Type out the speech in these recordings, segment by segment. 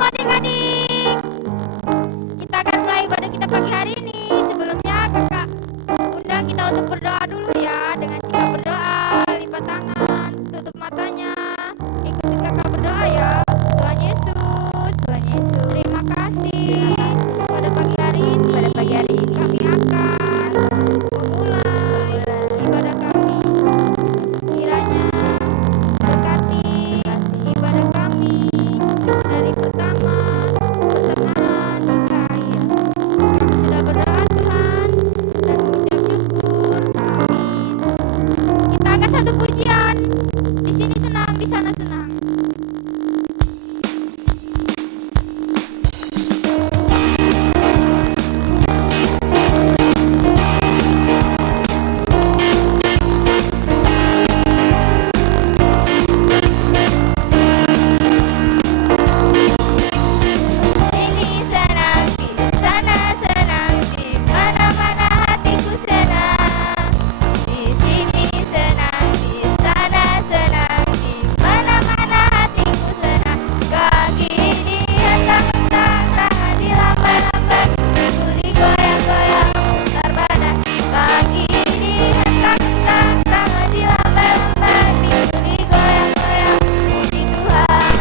adik-adik. Kita akan mulai ibadah kita pagi hari ini. Sebelumnya kakak undang kita untuk berdoa dulu ya. Dengan sikap berdoa, lipat tangan, tutup matanya. Ikuti kakak berdoa ya. Tuhan Yesus, terima kasih pada pagi hari ini. Kami akan memulai ibadah kami. Kiranya berkati ibadah kami dari pertama, pertengahan hingga akhir. Kami sudah berdoa Tuhan dan mengucap syukur. Amin. Kita angkat satu pujian. Di sini senang, di sana senang. Sini senang, di sana senang, di mana-mana hatiku senang. Di sini senang, di sana senang, di mana-mana hatiku senang. Kaki dihentak-hentak, tangan dilambai-lambai, minggu digoyang-goyang, putar badan. Kaki dihentak-hentak, tangan dilambai-lambai, minggu digoyang-goyang, puji Tuhan.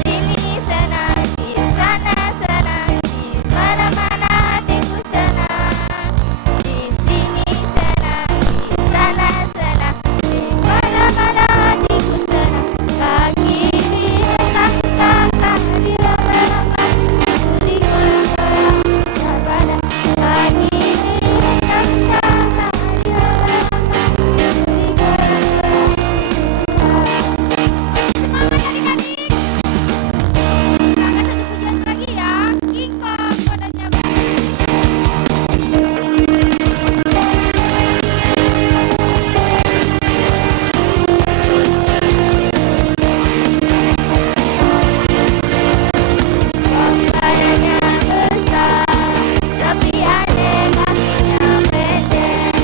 Sini senang, di sana senang, di mana-mana hatiku senang. Di sini senang, di sana senang, di mana-mana hatiku senang. Kaki dihentak-hentak, tangan dilambai-lambai, minggu digoyang-goyang, putar badan. Kaki dihentak-hentak, tangan dilambai-lambai, minggu digoyang-goyang. Semangat adik-adik. Kita angkat satu pujian lagi ya. Kikop kodanya. Badannya besar, tapi aneh kakinya pendek.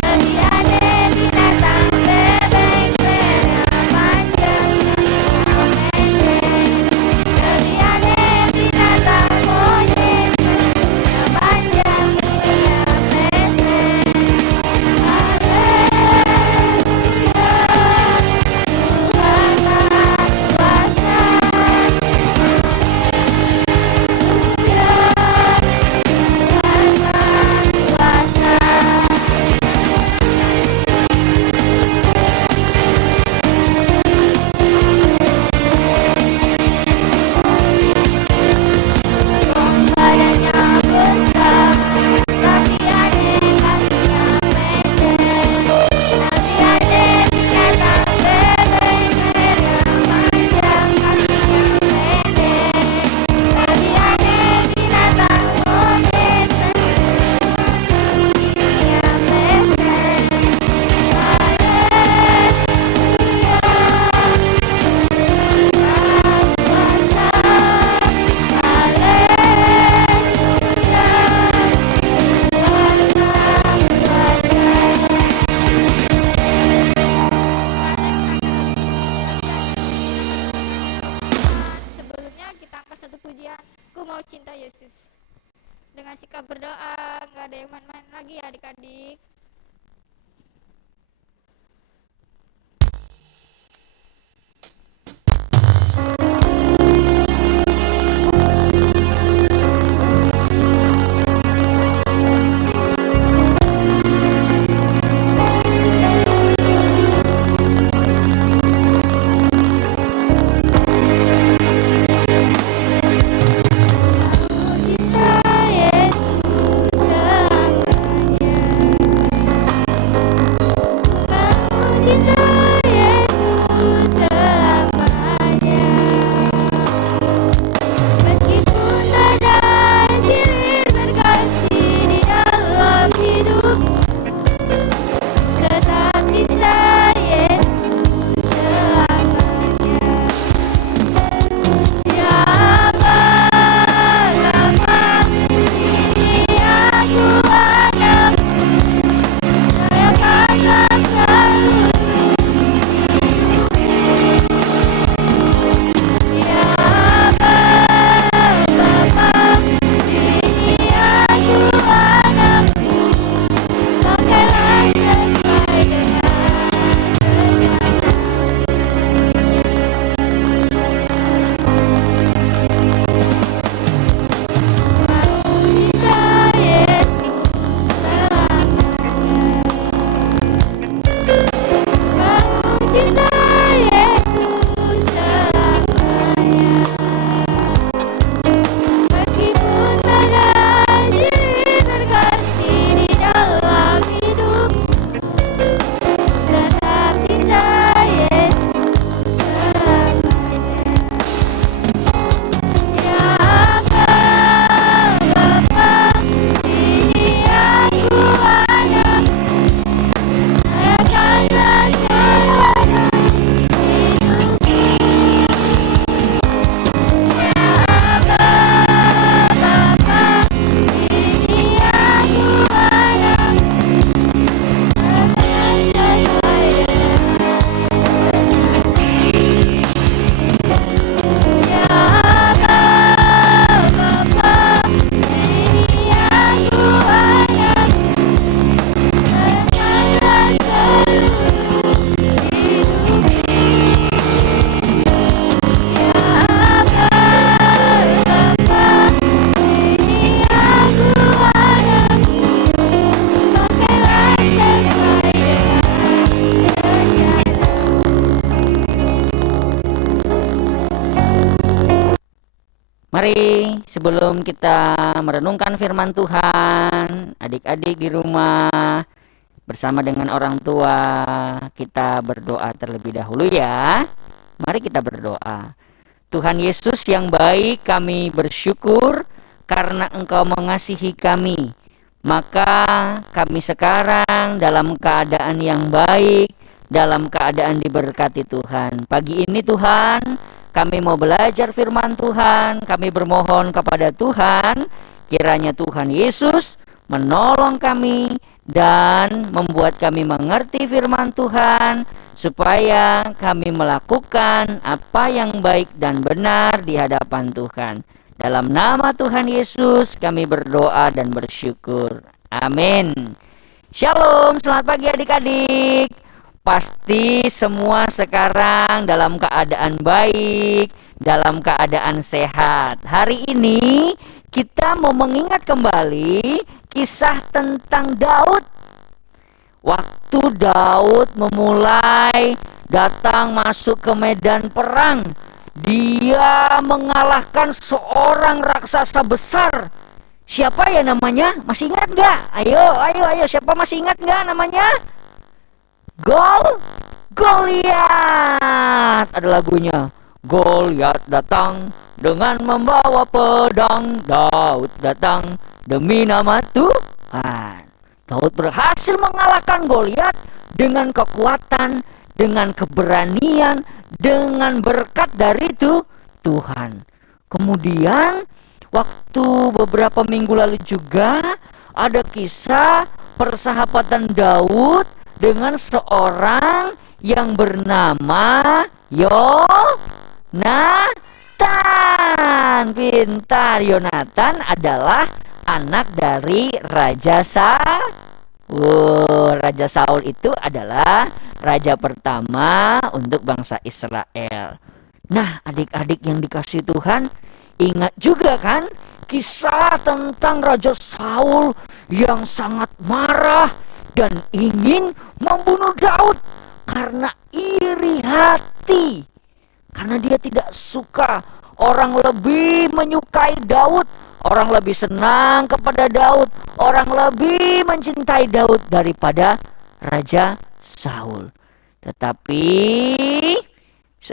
Lebih aneh binatang bebek, lehernya panjang, kakinya pendek. Lebih aneh binatang monyet, kakinya panjang, mulutnya pesek. Haleluya, Tuhan Maha Kuasa. Badannya besar, tapi aneh kakinya pendek. Lebih aneh binatang bebek, lehernya panjang, kakinya pendek. Lebih aneh binatang monyet, kakinya pesek. Haleluya, Maha Kuasa. Sebelumnya kita angkat satu pujian. Ku mau cinta Yesus. Dengan sikap berdoa, nggak ada yang main-main lagi ya adik-adik. Cinta Yesus selamanya. Mari sebelum kita merenungkan firman Tuhan, adik-adik di rumah bersama dengan orang tua, kita berdoa terlebih dahulu ya. Mari kita berdoa. Tuhan Yesus yang baik, kami bersyukur karena Engkau mengasihi kami. Maka kami sekarang dalam keadaan yang baik, dalam keadaan diberkati Tuhan. Pagi ini Tuhan, kami mau belajar firman Tuhan. Kami bermohon kepada Tuhan, kiranya Tuhan Yesus menolong kami dan membuat kami mengerti firman Tuhan, supaya kami melakukan apa yang baik dan benar di hadapan Tuhan. Dalam nama Tuhan Yesus kami berdoa dan bersyukur. Amin. Shalom, selamat pagi adik-adik. Pasti semua sekarang dalam keadaan baik, dalam keadaan sehat. Hari ini kita mau mengingat kembali kisah tentang Daud. Waktu Daud memulai datang masuk ke medan perang, dia mengalahkan seorang raksasa besar. Siapa ya namanya? Masih ingat gak? Ayo, siapa masih ingat gak namanya? Goliat. Ada lagunya. Goliat datang dengan membawa pedang. Daud datang demi nama Tuhan. Daud berhasil mengalahkan Goliat dengan kekuatan, dengan keberanian, dengan berkat dari Tuhan. Kemudian waktu beberapa minggu lalu juga ada kisah persahabatan Daud dengan seorang yang bernama Yonatan. Pintar, Yonatan adalah anak dari Raja Saul. Raja Saul itu adalah raja pertama untuk bangsa Israel. Nah, adik-adik yang dikasihi Tuhan, ingat juga kan kisah tentang Raja Saul yang sangat marah dan ingin membunuh Daud karena iri hati. Karena dia tidak suka orang lebih menyukai Daud, orang lebih senang kepada Daud, orang lebih mencintai Daud daripada Raja Saul. Tetapi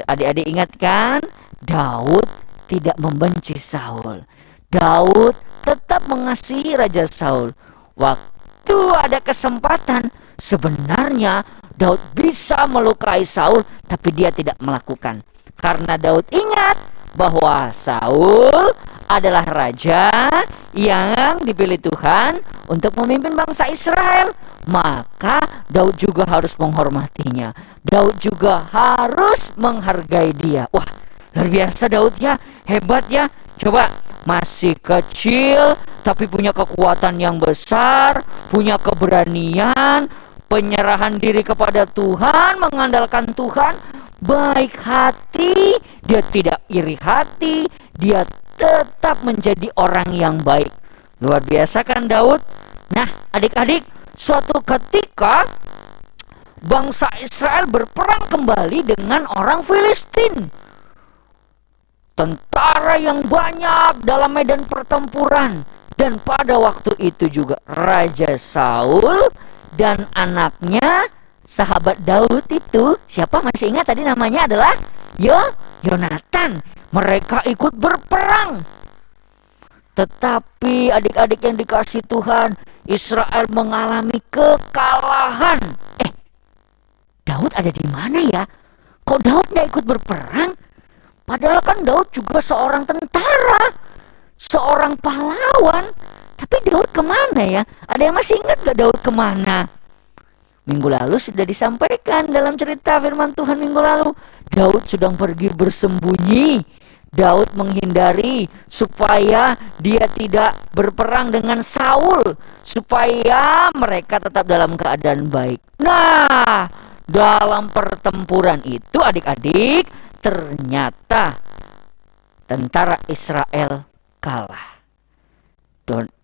adik-adik ingatkan, Daud tidak membenci Saul. Daud tetap mengasihi Raja Saul. Waktu ada kesempatan, sebenarnya Daud bisa melukai Saul, tapi dia tidak melakukan. Karena Daud ingat bahwa Saul adalah raja yang dipilih Tuhan untuk memimpin bangsa Israel. Maka Daud juga harus menghormatinya. Daud juga harus menghargai dia. Wah, luar biasa Daud ya, hebat ya. Coba, masih kecil tapi punya kekuatan yang besar, punya keberanian, penyerahan diri kepada Tuhan, mengandalkan Tuhan, baik hati, dia tidak iri hati, dia tetap menjadi orang yang baik. Luar biasa kan Daud? Nah, adik-adik, suatu ketika bangsa Israel berperang kembali dengan orang Filistin. Tentara yang banyak dalam medan pertempuran. Dan pada waktu itu juga Raja Saul dan anaknya, sahabat Daud itu, siapa masih ingat tadi namanya adalah Yonatan. Mereka ikut berperang. Tetapi adik-adik yang dikasihi Tuhan, Israel mengalami kekalahan. Daud ada di mana ya? Kok Daud gak ikut berperang? Padahal kan Daud juga seorang tentara, seorang pahlawan. Tapi Daud kemana ya? Ada yang masih ingat gak Daud kemana? Minggu lalu sudah disampaikan dalam cerita firman Tuhan minggu lalu. Daud sedang pergi bersembunyi. Daud menghindari supaya dia tidak berperang dengan Saul, supaya mereka tetap dalam keadaan baik. Nah, dalam pertempuran itu adik-adik, ternyata tentara Israel kalah.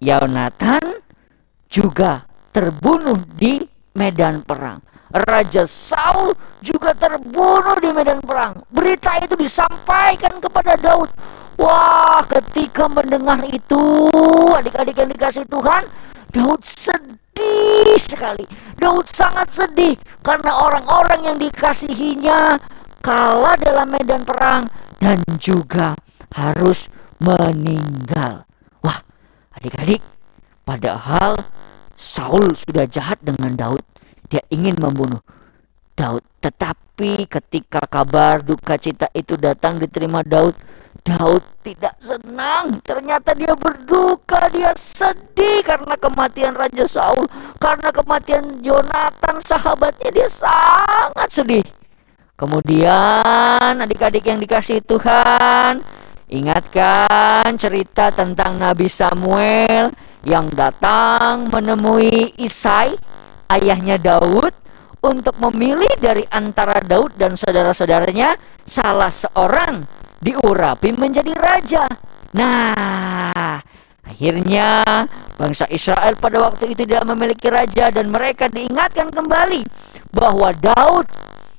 Yonatan juga terbunuh di medan perang. Raja Saul juga terbunuh di medan perang. Berita itu disampaikan kepada Daud. Wah, ketika mendengar itu, adik-adik yang dikasih Tuhan, Daud sedih sekali. Daud sangat sedih karena orang-orang yang dikasihinya kalah dalam medan perang dan juga harus meninggal. Wah, adik-adik, padahal Saul sudah jahat dengan Daud. Dia ingin membunuh Daud. Tetapi ketika kabar duka cita itu datang diterima Daud, Daud tidak senang. Ternyata dia berduka, dia sedih karena kematian Raja Saul, karena kematian Yonatan sahabatnya, dia sangat sedih. Kemudian adik-adik yang dikasihi Tuhan, ingatkan cerita tentang Nabi Samuel yang datang menemui Isai, ayahnya Daud, untuk memilih dari antara Daud dan saudara-saudaranya salah seorang diurapi menjadi raja. Nah, akhirnya bangsa Israel pada waktu itu tidak memiliki raja, dan mereka diingatkan kembali bahwa Daud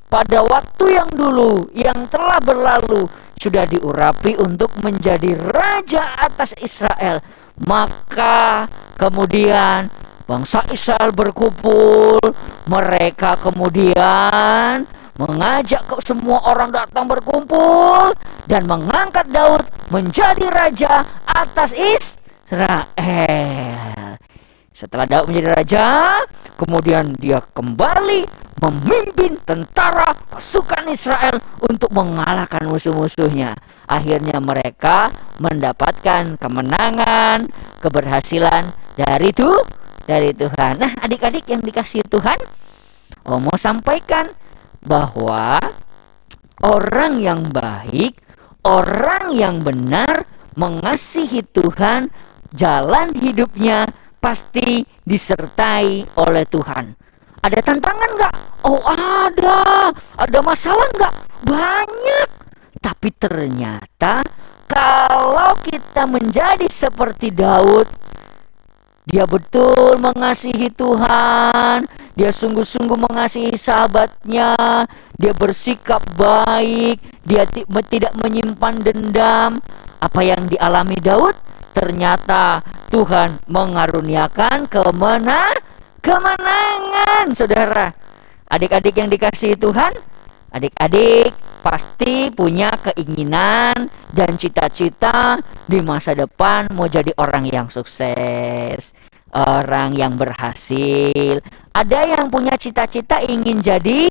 pada waktu yang dulu yang telah berlalu sudah diurapi untuk menjadi raja atas Israel. Maka kemudian bangsa Israel berkumpul. Mereka kemudian mengajak semua orang datang berkumpul dan mengangkat Daud menjadi raja atas Israel. Setelah Daud menjadi raja, kemudian dia kembali memimpin tentara pasukan Israel untuk mengalahkan musuh-musuhnya. Akhirnya mereka mendapatkan kemenangan, keberhasilan dari Tuhan. Nah, adik-adik yang dikasihi Tuhan, mau sampaikan bahwa orang yang baik, orang yang benar, mengasihi Tuhan, jalan hidupnya pasti disertai oleh Tuhan. Ada tantangan nggak? Oh, ada. Ada masalah nggak? Banyak. Tapi ternyata kalau kita menjadi seperti Daud, dia betul mengasihi Tuhan, dia sungguh-sungguh mengasihi sahabatnya, dia bersikap baik, dia tidak menyimpan dendam. Apa yang dialami Daud? Ternyata Tuhan mengaruniakan kemenangan, saudara. Adik-adik yang dikasihi Tuhan, adik-adik pasti punya keinginan dan cita-cita di masa depan mau jadi orang yang sukses, orang yang berhasil. Ada yang punya cita-cita ingin jadi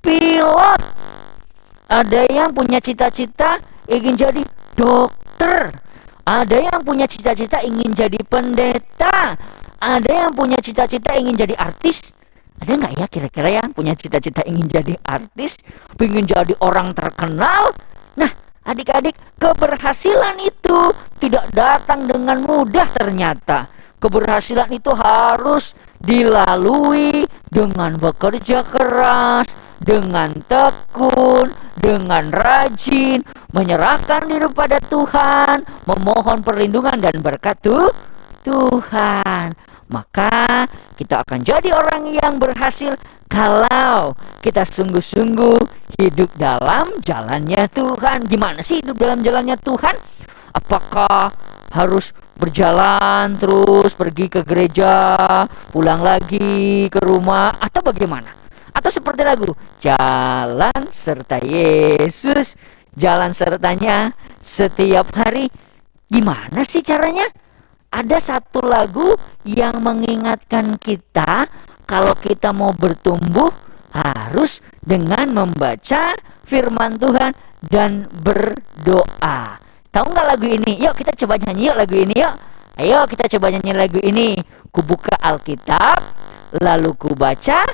pilot. Ada yang punya cita-cita ingin jadi dokter. Ada yang punya cita-cita ingin jadi pendeta. Ada yang punya cita-cita ingin jadi artis. Ada nggak ya kira-kira yang punya cita-cita ingin jadi artis, ingin jadi orang terkenal? Nah, adik-adik, keberhasilan itu tidak datang dengan mudah ternyata. Keberhasilan itu harus dilalui dengan bekerja keras, dengan tekun, dengan rajin, menyerahkan diri pada Tuhan, memohon perlindungan dan berkat Tuhan. Maka kita akan jadi orang yang berhasil kalau kita sungguh-sungguh hidup dalam jalannya Tuhan. Gimana sih hidup dalam jalannya Tuhan? Apakah harus berjalan terus, pergi ke gereja, pulang lagi ke rumah, atau bagaimana? Atau seperti lagu, jalan serta Yesus, jalan sertanya setiap hari. Gimana sih caranya? Ada satu lagu yang mengingatkan kita kalau kita mau bertumbuh harus dengan membaca firman Tuhan dan berdoa. Tahu nggak lagu ini? Yuk kita coba nyanyi yuk lagu ini yuk. Ayo kita coba nyanyi lagu ini. Ku buka Alkitab, lalu ku baca.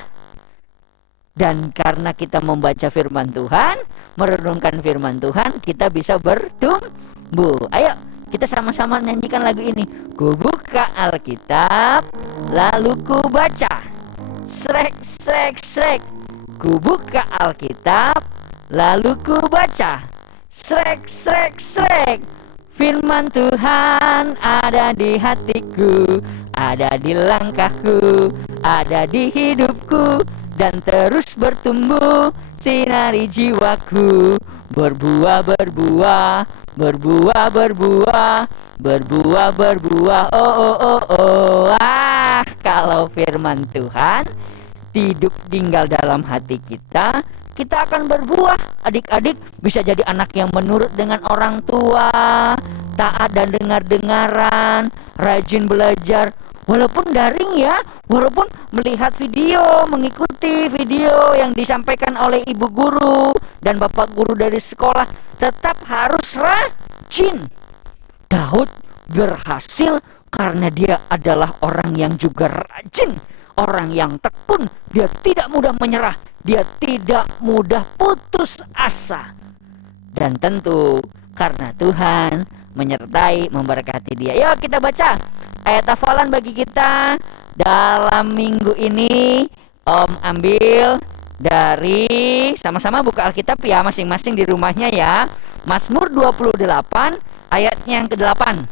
Dan karena kita membaca firman Tuhan, merenungkan firman Tuhan, kita bisa bertumbuh. Ayo kita sama-sama nyanyikan lagu ini. Ku buka Alkitab, lalu ku baca. Srek, srek, srek. Ku buka Alkitab, lalu ku baca. Srek, srek, srek. Firman Tuhan ada di hatiku, ada di langkahku, ada di hidupku, dan terus bertumbuh sinari jiwaku. berbuah, berbuah, berbuah, berbuah, berbuah, berbuah. Oh, oh, oh, oh. Kalau firman Tuhan hidup tinggal dalam hati kita, kita akan berbuah. Adik-adik bisa jadi anak yang menurut dengan orang tua, taat dan dengar-dengaran, rajin belajar. Walaupun daring ya, walaupun melihat video, mengikuti video yang disampaikan oleh ibu guru dan bapak guru dari sekolah, tetap harus rajin. Daud berhasil karena dia adalah orang yang juga rajin, orang yang tekun. Dia tidak mudah menyerah, dia tidak mudah putus asa. Dan tentu karena Tuhan menyertai, memberkati dia. Yuk kita baca ayat hafalan bagi kita dalam minggu ini. Om ambil dari, sama-sama buka Alkitab ya masing-masing di rumahnya ya. Mazmur 28 ayatnya yang ke-8.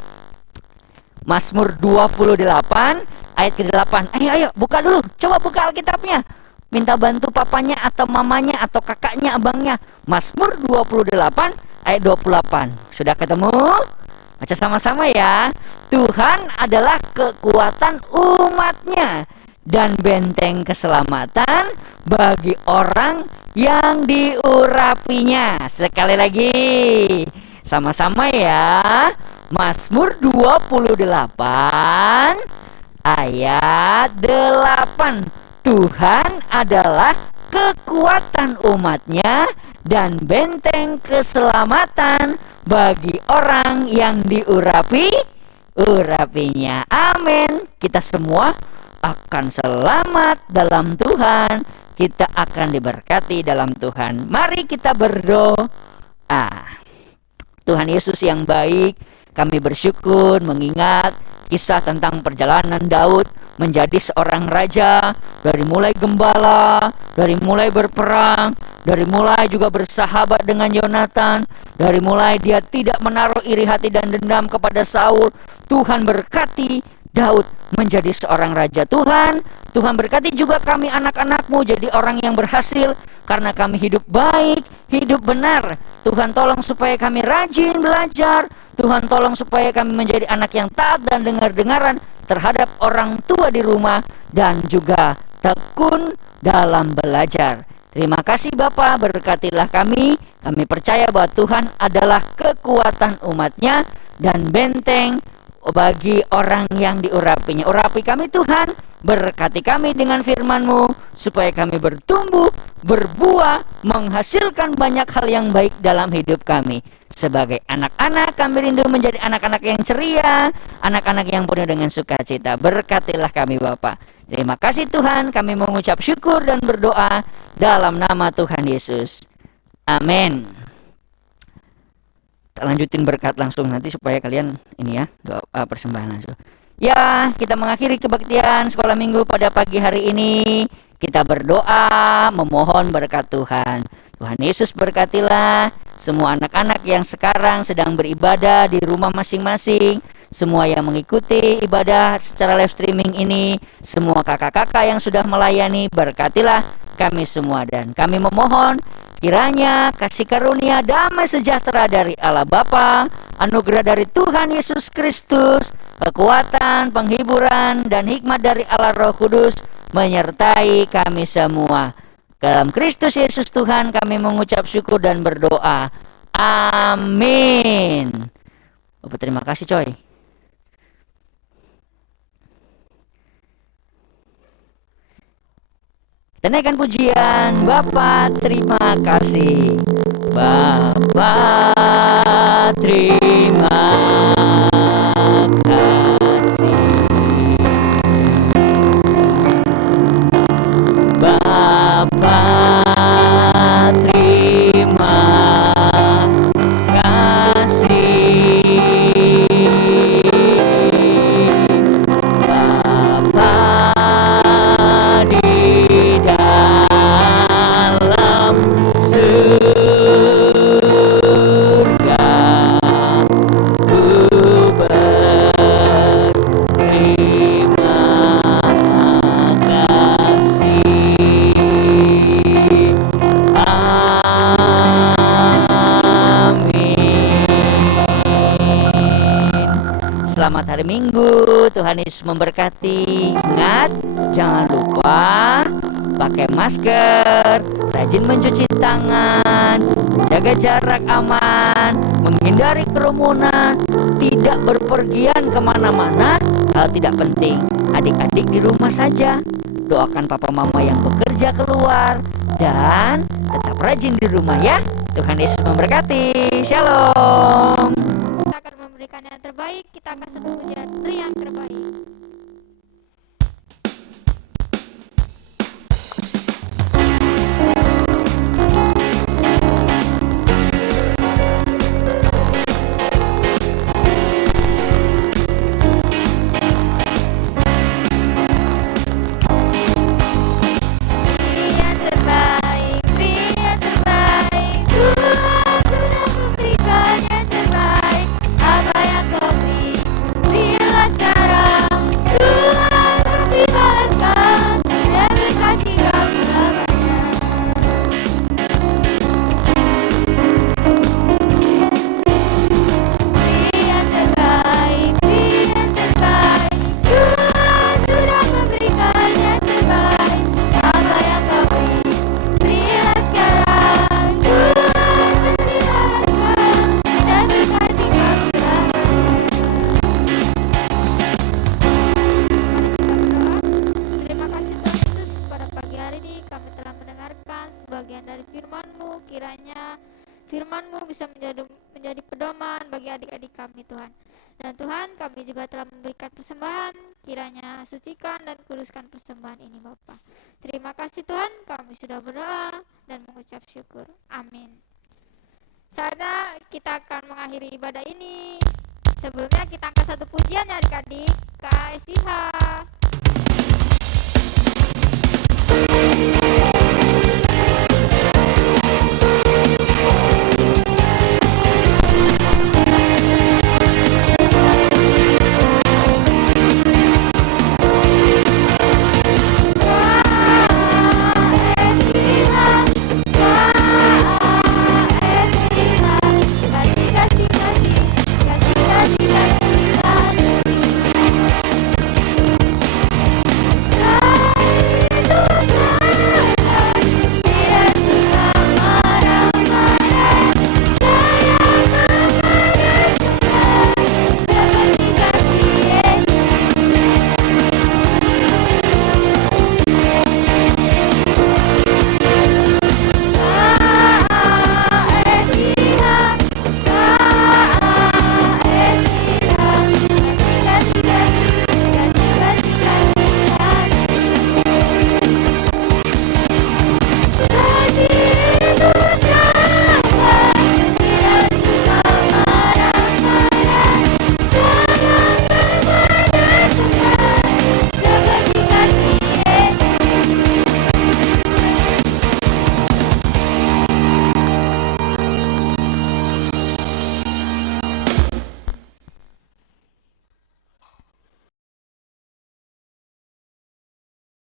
Mazmur 28 ayat ke-8. Ayo buka dulu, coba buka Alkitabnya. Minta bantu papanya atau mamanya atau kakaknya, abangnya. Mazmur 28 ayat 28. Sudah ketemu? Baca sama-sama ya. Tuhan adalah kekuatan umatnya dan benteng keselamatan bagi orang yang diurapinya. Sekali lagi, sama-sama ya. Mazmur 28 ayat 8. Tuhan urapinya kekuatan umatnya dan benteng keselamatan bagi orang yang urapinya. Amin. Kita semua akan selamat dalam Tuhan. Kita akan diberkati dalam Tuhan. Mari kita berdoa. Tuhan Yesus yang baik, kami bersyukur mengingat kisah tentang perjalanan Daud menjadi seorang raja, dari mulai gembala, dari mulai berperang, dari mulai juga bersahabat dengan Yonatan, dari mulai dia tidak menaruh iri hati dan dendam kepada Saul. Tuhan berkati Daud menjadi seorang raja. Tuhan berkati juga kami anak-anak-Mu jadi orang yang berhasil karena kami hidup baik, hidup benar. Tuhan tolong supaya kami rajin belajar. Tuhan tolong supaya kami menjadi anak yang taat dan dengar-dengaran terhadap orang tua di rumah dan juga tekun dalam belajar. Terima kasih Bapa, berkatilah kami. Kami percaya bahwa Tuhan adalah kekuatan umatnya dan benteng bagi orang yang diurapinya. Urapi kami Tuhan, berkati kami dengan firman-Mu supaya kami bertumbuh, berbuah, menghasilkan banyak hal yang baik dalam hidup kami. Sebagai anak-anak kami rindu menjadi anak-anak yang ceria, anak-anak yang penuh dengan sukacita. Berkatilah kami Bapa. Terima kasih Tuhan, kami mengucap syukur dan berdoa dalam nama Tuhan Yesus. Amin. Kita lanjutin berkat langsung nanti supaya kalian ini ya, doa persembahan langsung. Ya, kita mengakhiri kebaktian sekolah minggu pada pagi hari ini. Kita berdoa, memohon berkat Tuhan. Tuhan Yesus berkatilah semua anak-anak yang sekarang sedang beribadah di rumah masing-masing. Semua yang mengikuti ibadah secara live streaming ini. Semua kakak-kakak yang sudah melayani, berkatilah kami semua. Dan kami memohon kiranya kasih karunia damai sejahtera dari Allah Bapa, anugerah dari Tuhan Yesus Kristus, kekuatan, penghiburan, dan hikmat dari Allah Roh Kudus menyertai kami semua. Dalam Kristus Yesus Tuhan kami mengucap syukur dan berdoa. Amin. Bapak terima kasih coy. Kita naikkan pujian. Bapa terima kasih. Bapa terima kasih. Bapa terima kasih. Bapa di dalam surga, ku berterima kasih. Yesus memberkati. Ingat, jangan lupa pakai masker, rajin mencuci tangan, jaga jarak aman, menghindari kerumunan, tidak berpergian kemana-mana hal tidak penting. Adik-adik di rumah saja. Doakan papa mama yang bekerja keluar dan tetap rajin di rumah ya. Tuhan Yesus memberkati. Shalom. Kita akan memberikan yang terbaik. Kita akan satu pujian itu yang terbaik. Yang terbaik, yang terbaik, Tuhan sudah memberikan yang terbaik. Apa yang kau beri, berilah sekarang. Tuhan pasti balaskan dan berkati kau selamanya. Yang terbaik, Tuhan sudah memberikan yang terbaik. Apa yang kau beri, berilah sekarang. Tuhan pasti balaskan dan berkati kau selamanya. Terima kasih Tuhan Yesus, pada pagi hari ini kami telah mendengarkan sebagian dari firman-Mu. Kiranya firman-Mu bisa menjadi pedoman bagi adik-adik kami Tuhan. Dan Tuhan, kami juga telah memberikan persembahan. Kiranya sucikan dan kuduskan persembahan ini Bapa. Terima kasih Tuhan, kami sudah berdoa dan mengucap syukur. Amin. Saatnya kita akan mengakhiri ibadah ini. Sebelumnya kita angkat satu pujian ya adik-adik. KSIH